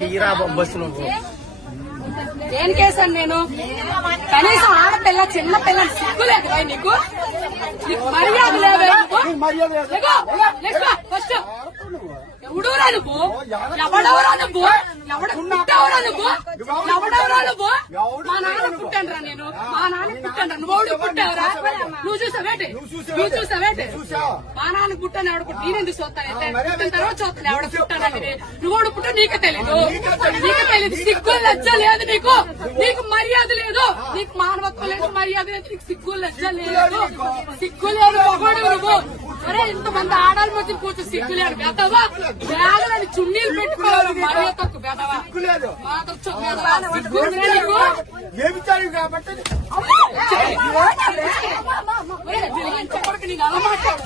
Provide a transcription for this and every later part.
తీరా బస్సు నువ్వు దేనికేసాను నేను? కనీసం ఆడపిల్ల చిన్న పిల్లని సిగ్గులేదు నీకు? మర్యాద లేదా? ఫస్ట్ ఎవడూరా నువ్వు? ఎవడెవరా నువ్వు? పుట్టావురా నువ్వు? ఎవడెవరా నువ్వు? మా నాన్న పుట్టానురా నేను. మా నాన్న పుట్టాను. నువ్వు పుట్టావురా? నువ్వు చూసావేటి? నువ్వు చూసావేటి? మా నాన్న పుట్టాను. ఎవడ పుట్టి నేనెందుకు చూస్తానైతే? పుట్టిన తర్వాత చూస్తాను ఎవడ పుట్టానని. నువ్వు పుట్టా నీకు తెలీదు. నీకు తెలీదు. సిగ్గు లజ్జ లేదు నీకు. నీకు మర్యాద లేదు. నీకు మానవత్వం లేదు, మర్యాద లేదు. నీకు సిగ్గు లజ్జ లేదు. సిగ్గు లేదు. ఒకడు నువ్వు అరే ఇంతమంది ఆడాల మధ్య కూర్చో సిగ్గు లేదు. బెదవా వేలని చున్నీలు పెట్టుకోవాలి. మర్యాద తక్కువ బెదవా చెప్పడానికి నేను అలా మాట్లాడు.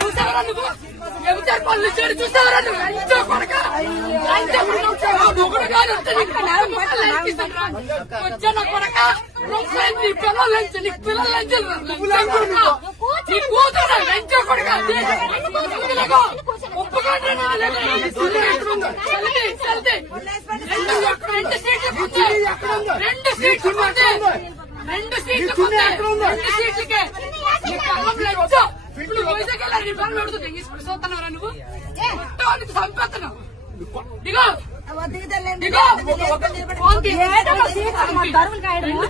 చూసావరా నువ్వు? ఎవరు పనులు చేయడు చూసావరా నువ్వు? ఎంతో కొడక మొగుడు కాదు వచ్చా నా కొడక నీ పిల్లలు లంచ్ నీ పిల్లలు లంచ్ నీ కూతురు లంచో కొడక ఒప్పుకోండి. 2 సీట్లు 2 సీట్లకే ఇప్పుడు వైజాగ్ వెళ్ళారు. నీ పనులు అడుగుతుంది ఇంగ్లీష్ చూస్తున్నారా నువ్వు? చంపేస్తున్నావు. దిగో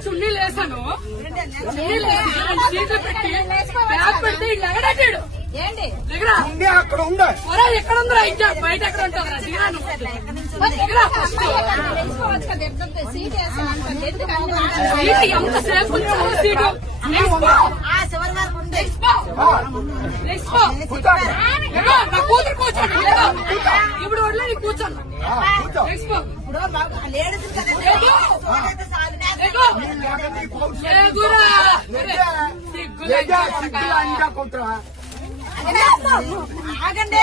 చున్నీలు వేసాను. సీట్లు పెట్టి బ్యాగ్ పెడితే ఇంకా ఎగడాడు. అక్కడ ఉందా? ఎక్కడ ఉందా? ఇంకా బయట ఎక్కడ ఉంటుందా? ఎంతసేపు సీటు నా కూతురు కూర్చోండి. ఇప్పుడు వడ్లే నీ కూర్చోండి. ఆగండి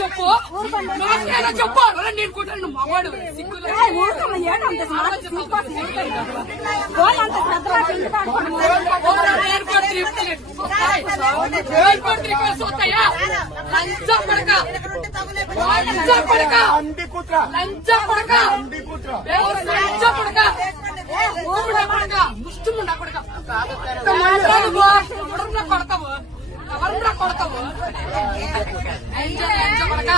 చెప్పు చెప్పు నేను కూర్చొని మగవాడు చూస్తాయా? లంచ పడక లంచ పడక లంచ పడక లంచ పడక ముష్టిముండ కొడక ఎవరన్నా కొడతావు? ఎవరన్నా కొడతావు? లంచ పడక